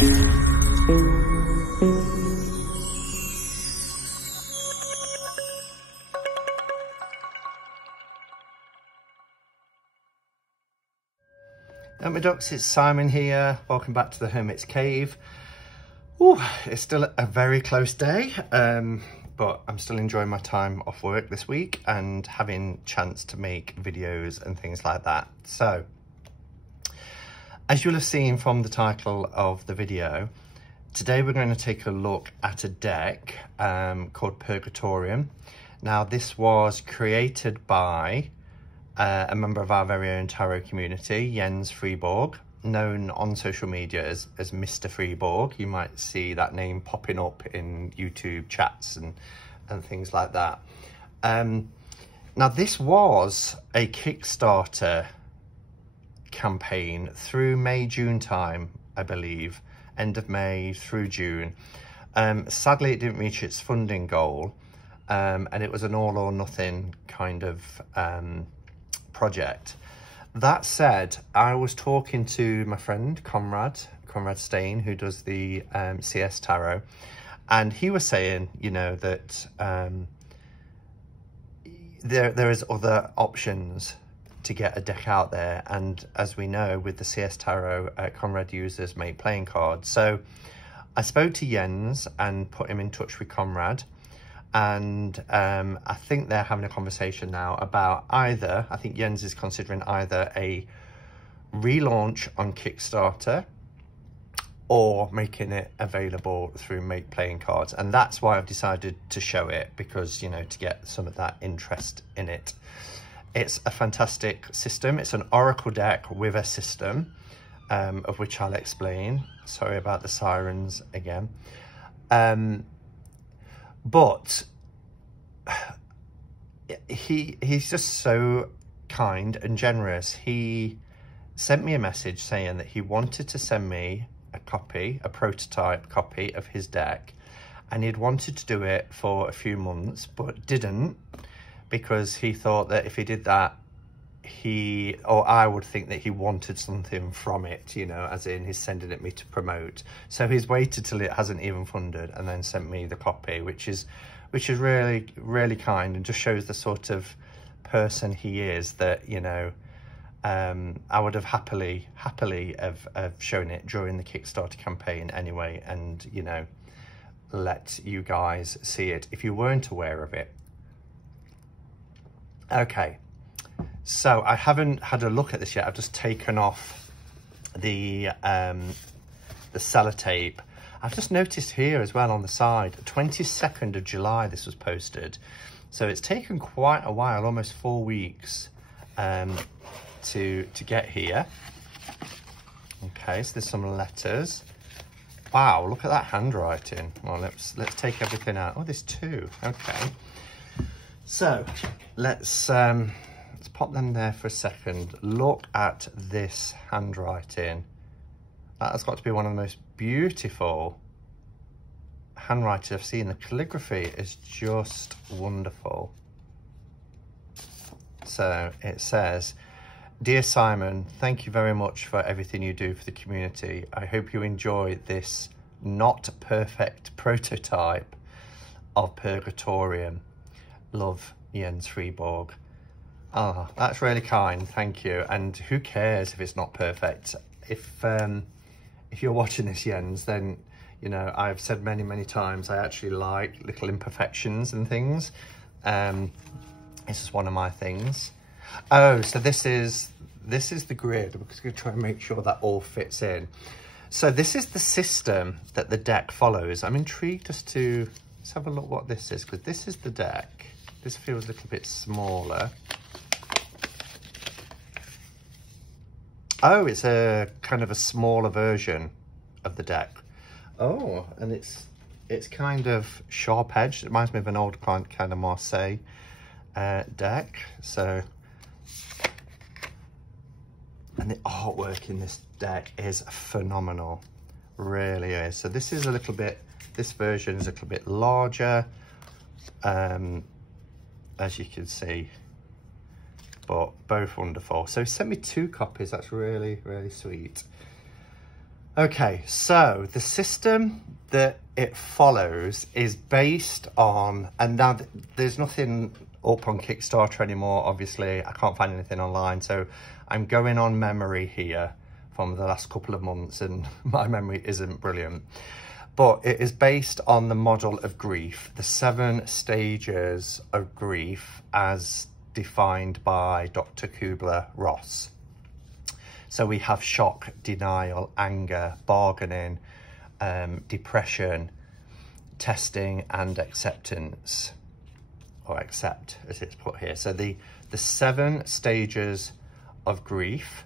My ducks, it's Simon here. Welcome back to the Hermit's Cave. Ooh, it's still a very close day, but I'm still enjoying my time off work this week and having chance to make videos and things like that. So, as you'll have seen from the title of the video, today we're going to take a look at a deck called Pvrgatorivm. Now, this was created by a member of our very own tarot community, Jens Friborg, known on social media as Mr. Friborg. You might see that name popping up in YouTube chats and things like that. Now, this was a Kickstarter campaign through May, June time, I believe, end of May through June. Sadly, it didn't reach its funding goal, and it was an all or nothing kind of project. That said, I was talking to my friend Conrad Stain, who does the CS Tarot, and he was saying, you know, that there is other options to get a deck out there, and as we know, with the CS Tarot, Conrad uses make playing cards. So I spoke to Jens and put him in touch with Conrad. And I think they're having a conversation now about either, I think Jens is considering either a relaunch on Kickstarter or making it available through Make Playing Cards. And that's why I've decided to show it, because, you know, to get some of that interest in it. It's a fantastic system. It's an oracle deck with a system, of which I'll explain. Sorry about the sirens again. But he's just so kind and generous. He sent me a message saying that he wanted to send me a prototype copy of his deck, and he'd wanted to do it for a few months but didn't, because he thought that if he did that, I would think that he wanted something from it, you know, as in he's sending it me to promote. So he's waited till it hasn't even funded and then sent me the copy, which is really, really kind, and just shows the sort of person he is, that, you know, I would have happily have shown it during the Kickstarter campaign anyway, and, you know, let you guys see it if you weren't aware of it. Okay. So I haven't had a look at this yet. I've just taken off the sellotape. I've just noticed here as well on the side, 22nd of July this was posted. So it's taken quite a while, almost 4 weeks to get here. Okay, so there's some letters. Wow, look at that handwriting. Well, let's take everything out. Oh, there's two. Okay. So let's pop them there for a second. Look at this handwriting. That has got to be one of the most beautiful handwriting I've seen. The calligraphy is just wonderful. So it says, "Dear Simon, thank you very much for everything you do for the community. I hope you enjoy this not perfect prototype of Pvrgatorivm. Love, Jens Friborg." Oh, that's really kind, thank you. And who cares if it's not perfect? If you're watching this, Jens, then, you know, I've said many times, I actually like little imperfections and things. This is one of my things. Oh, so this is the grid. I'm just going to try and make sure that all fits in. So this is the system that the deck follows. I'm intrigued as to, let's have a look what this is, because this is the deck. This feels a little bit smaller. Oh, it's a kind of a smaller version of the deck. Oh, and it's kind of sharp edged. It reminds me of an old kind of Marseille deck. So, and the artwork in this deck is phenomenal, really is. So this is a little bit, this version is a little bit larger, as you can see, but both wonderful. So he sent me 2 copies. That's really, really sweet. Okay, so the system that it follows is based on, and now there's nothing up on Kickstarter anymore, obviously. I can't find anything online, so I'm going on memory here from the last couple of months, and my memory isn't brilliant. But it is based on the model of grief, the 7 stages of grief as defined by Dr. Kubler-Ross. So we have shock, denial, anger, bargaining, depression, testing, and acceptance, or accept as it's put here. So the 7 stages of grief.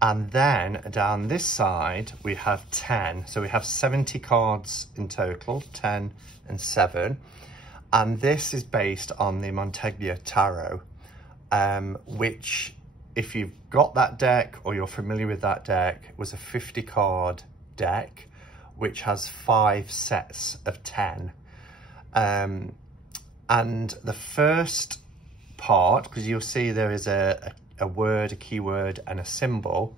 And then down this side, we have 10. So we have 70 cards in total, 10 and 7. And this is based on the Montague Tarot, which, if you've got that deck or you're familiar with that deck, was a 50 card deck, which has 5 sets of 10. And the first part, because you'll see there is a word, a keyword, and a symbol.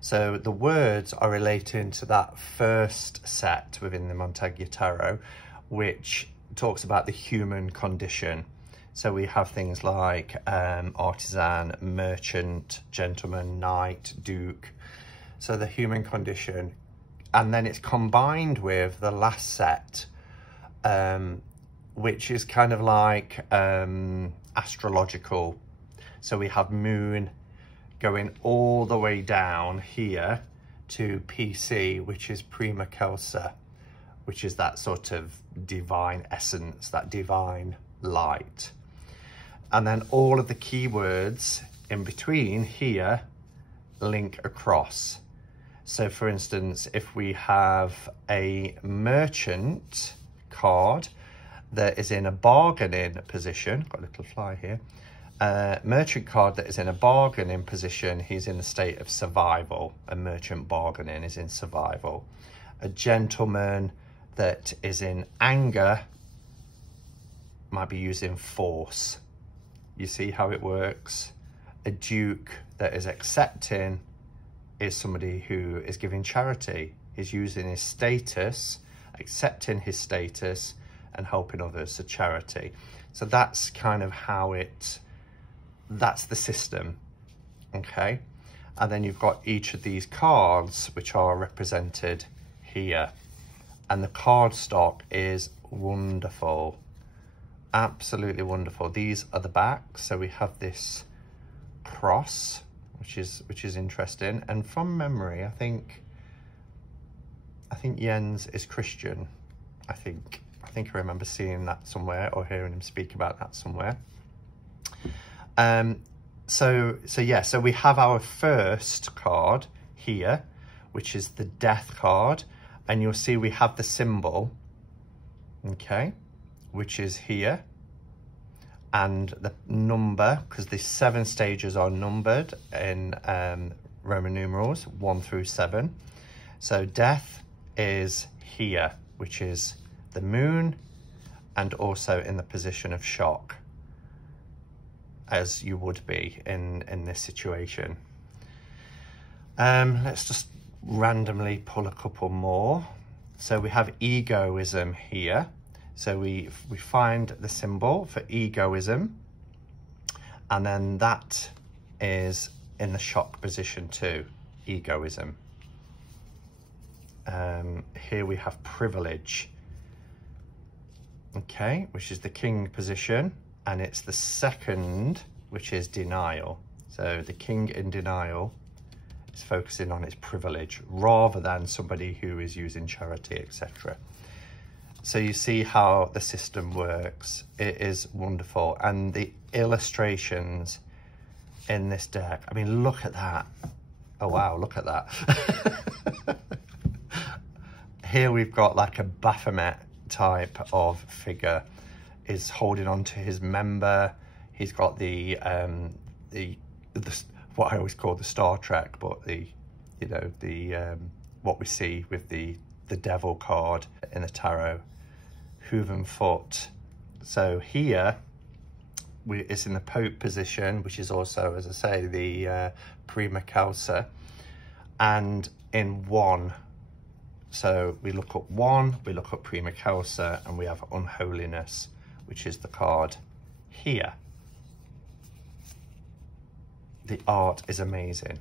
So the words are relating to that first set within the Montague Tarot, which talks about the human condition. So we have things like artisan, merchant, gentleman, knight, duke. So the human condition. And then it's combined with the last set, which is kind of like astrological. So we have moon going all the way down here to PC, which is prima causa, which is that sort of divine essence, that divine light. And then all of the keywords in between here link across. So for instance, if we have a merchant card that is in a bargaining position, got a little fly here, merchant card that is in a bargaining position, he's in a state of survival. A merchant bargaining is in survival. A gentleman that is in anger might be using force. You see how it works? A duke that is accepting is somebody who is giving charity. He's using his status, accepting his status, and helping others, so charity. So that's kind of how that's the system, okay? And then you've got each of these cards, which are represented here. And the card stock is wonderful, absolutely wonderful. These are the backs. So we have this cross, which is interesting. And from memory, I think Jens is Christian. I think I remember seeing that somewhere or hearing him speak about that somewhere. So we have our first card here, which is the death card, and you'll see we have the symbol, okay, which is here, and the number, because the 7 stages are numbered in Roman numerals 1 through 7. So death is here, which is the moon, and also in the position of shock, as you would be in this situation. Let's just randomly pull a couple more. So we have egoism here. So we find the symbol for egoism, and then that is in the shock position too, egoism. Here we have privilege, okay, which is the king position, and it's the second, which is denial. So the king in denial is focusing on its privilege rather than somebody who is using charity, etc. So you see how the system works. It is wonderful. And the illustrations in this deck, I mean, look at that. Oh, wow, look at that. Here we've got like a Baphomet type of figure, is holding on to his member. He's got the what I always call the Star Trek, but what we see with the devil card in the tarot, hooven foot. So here it's in the Pope position, which is also, as I say, the prima causa, and in 1 So we look up 1, we look up Prima Causa, and we have Unholiness, which is the card here. The art is amazing.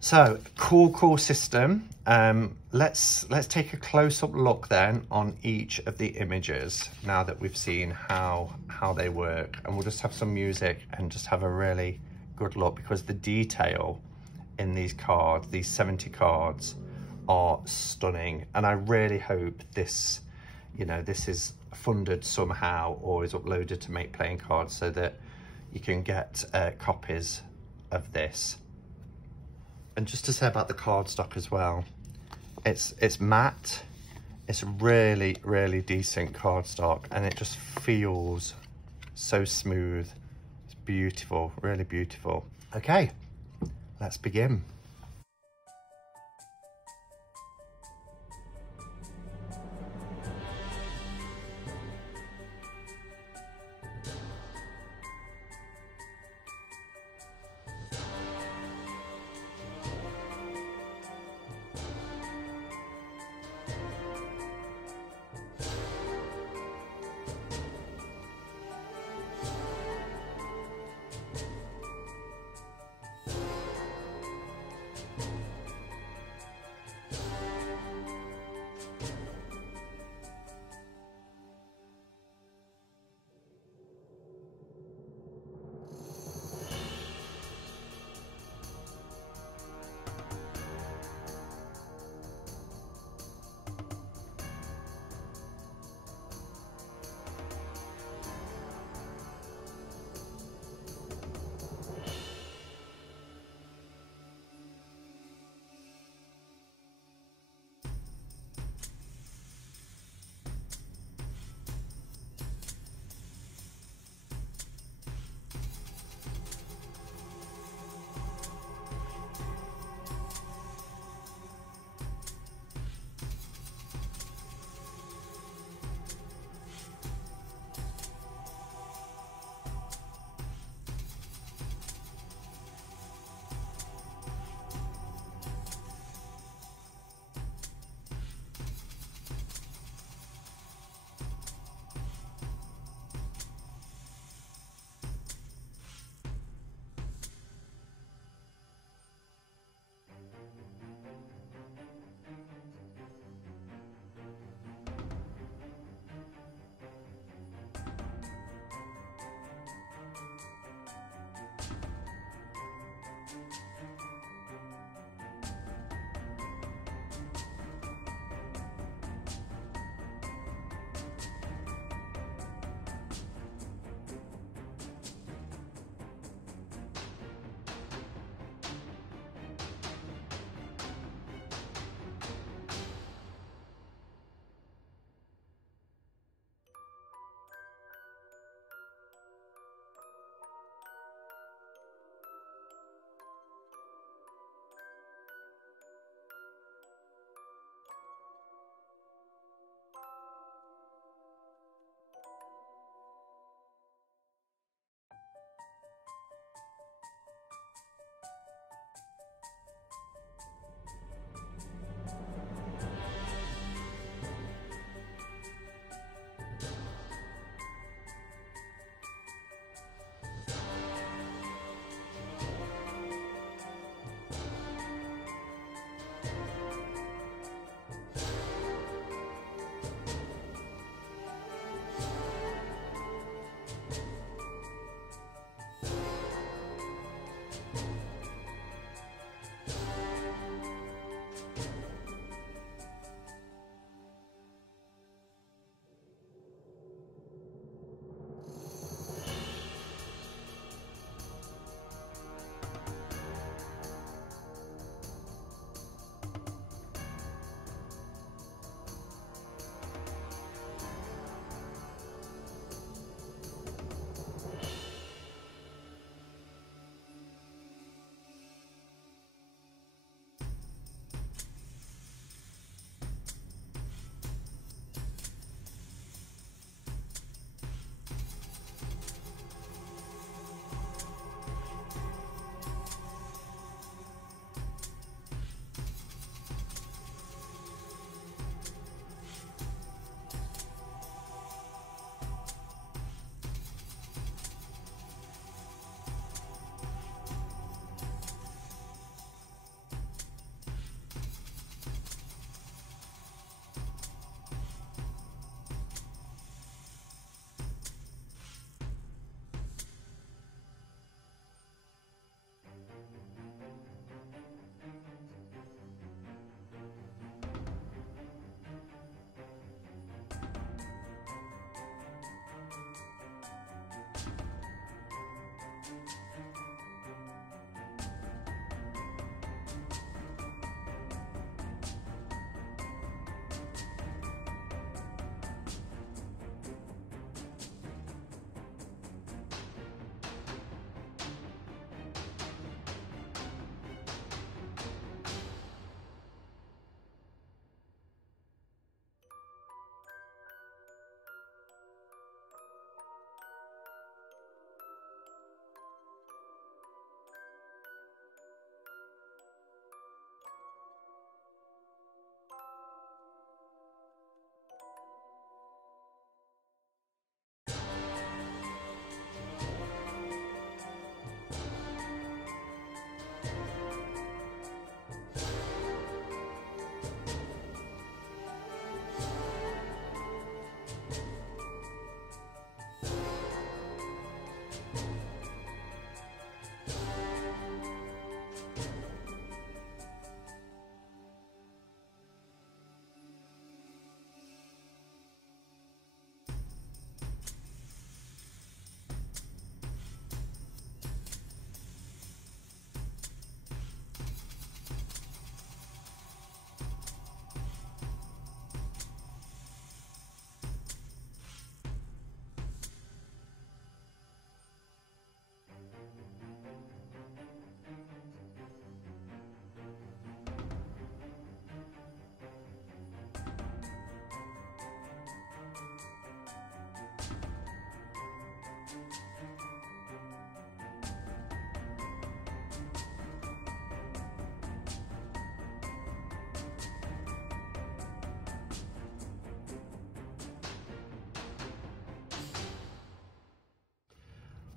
So cool system. Let's take a close-up look then on each of the images now that we've seen how they work, and we'll just have some music and just have a really good look, because the detail in these cards, these 70 cards, are stunning. And I really hope this, you know, this is funded somehow or is uploaded to Make Playing Cards so that you can get copies of this. And just to say about the cardstock as well, it's matte, it's really decent cardstock, and it just feels so smooth. It's beautiful, really beautiful. Okay, let's begin.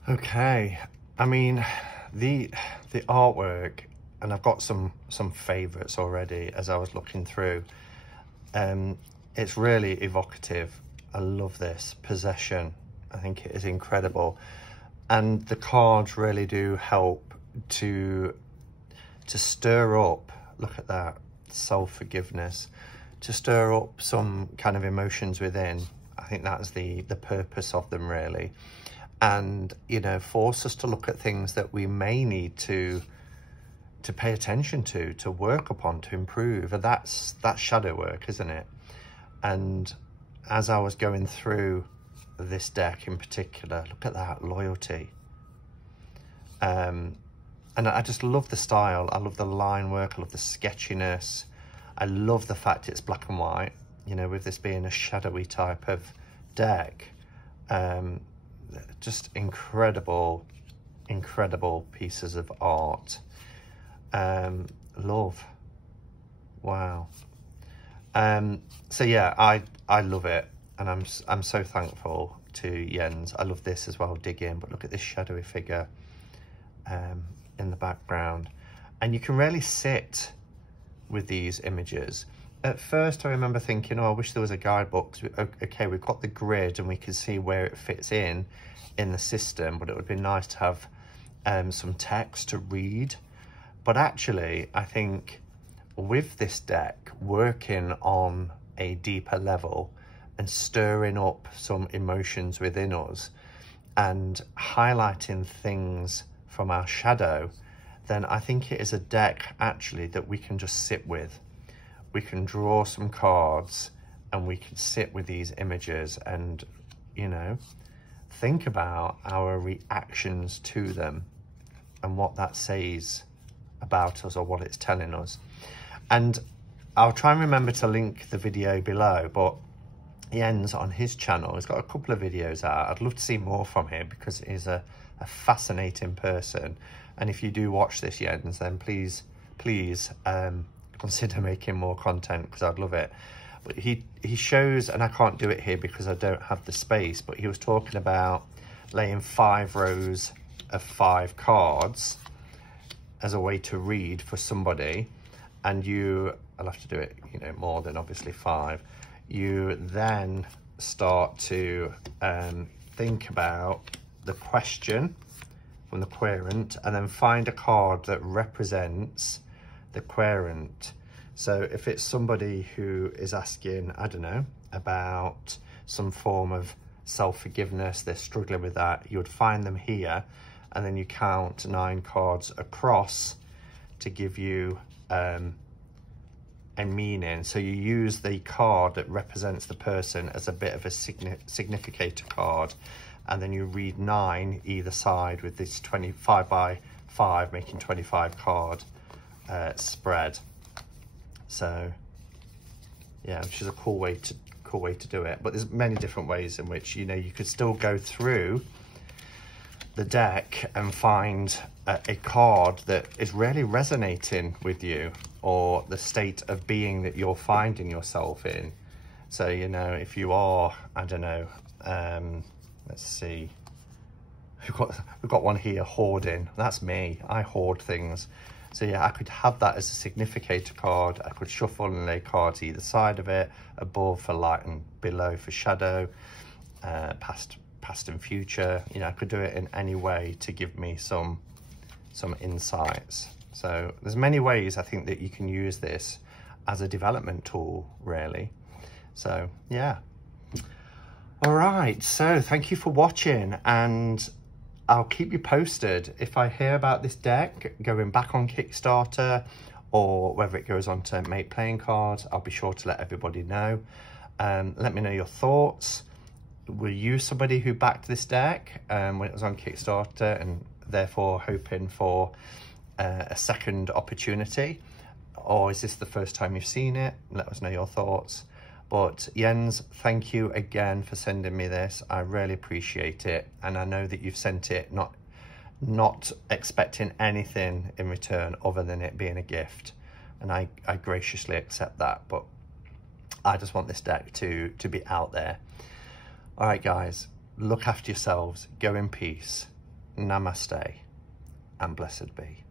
Okay, I mean, the artwork, and I've got some favorites already as I was looking through. It's really evocative. I love this possession. I think it is incredible, and the cards really do help to stir up, look at that, self-forgiveness, to stir up some kind of emotions within. I think that's the purpose of them, really. And, you know, force us to look at things that we may need to pay attention to work upon, to improve. And that's shadow work, isn't it? And as I was going through this deck in particular, look at that, loyalty. And I just love the style. I love the line work. I love the sketchiness. I love the fact it's black and white, you know, with this being a shadowy type of deck. Just incredible pieces of art. Love. Wow. So yeah, I love it, and I'm so thankful to Jens. I love this as well, dig in, but look at this shadowy figure in the background, and you can really sit with these images. At first I remember thinking, oh, I wish there was a guidebook. Okay, we've got the grid and we can see where it fits in the system, but it would be nice to have some text to read. But actually, I think with this deck, working on a deeper level and stirring up some emotions within us and highlighting things from our shadow, then I think it is a deck actually that we can just sit with. We can draw some cards and we can sit with these images and, you know, think about our reactions to them and what that says about us or what it's telling us. And I'll try and remember to link the video below, but Jens on his channel has got a couple of videos out. I'd love to see more from him because he's a fascinating person. And if you do watch this, Jens, then please consider making more content, because I'd love it. But he shows, and I can't do it here because I don't have the space, but he was talking about laying 5 rows of 5 cards as a way to read for somebody, and I'll have to do it, you know, more than obviously 5. You then start to think about the question from the querent and then find a card that represents the querent. So if it's somebody who is asking, I don't know, about some form of self-forgiveness, they're struggling with that, you would find them here, and then you count 9 cards across to give you a meaning. So you use the card that represents the person as a bit of a significator card, and then you read 9 either side with this 25 by 5, making 25 card spread. So yeah, which is a cool way to do it. But there's many different ways in which, you know, you could still go through the deck and find a card that is really resonating with you, or the state of being that you're finding yourself in. So, you know, if you are, I don't know, let's see, we've got one here, hoarding. That's me. I hoard things. So yeah, I could have that as a significator card. I could shuffle and lay cards either side of it, above for light and below for shadow, past and future. You know, I could do it in any way to give me some insights. So there's many ways I think that you can use this as a development tool, really. So yeah. All right, so thank you for watching, and I'll keep you posted if I hear about this deck going back on Kickstarter, or whether it goes on to make playing cards. I'll be sure to let everybody know. Let me know your thoughts. Were you somebody who backed this deck when it was on Kickstarter and therefore hoping for a second opportunity? Or is this the first time you've seen it? Let us know your thoughts. But Jens, thank you again for sending me this. I really appreciate it. And I know that you've sent it not expecting anything in return other than it being a gift. And I graciously accept that. But I just want this deck to be out there. All right, guys, look after yourselves. Go in peace. namaste, and blessed be.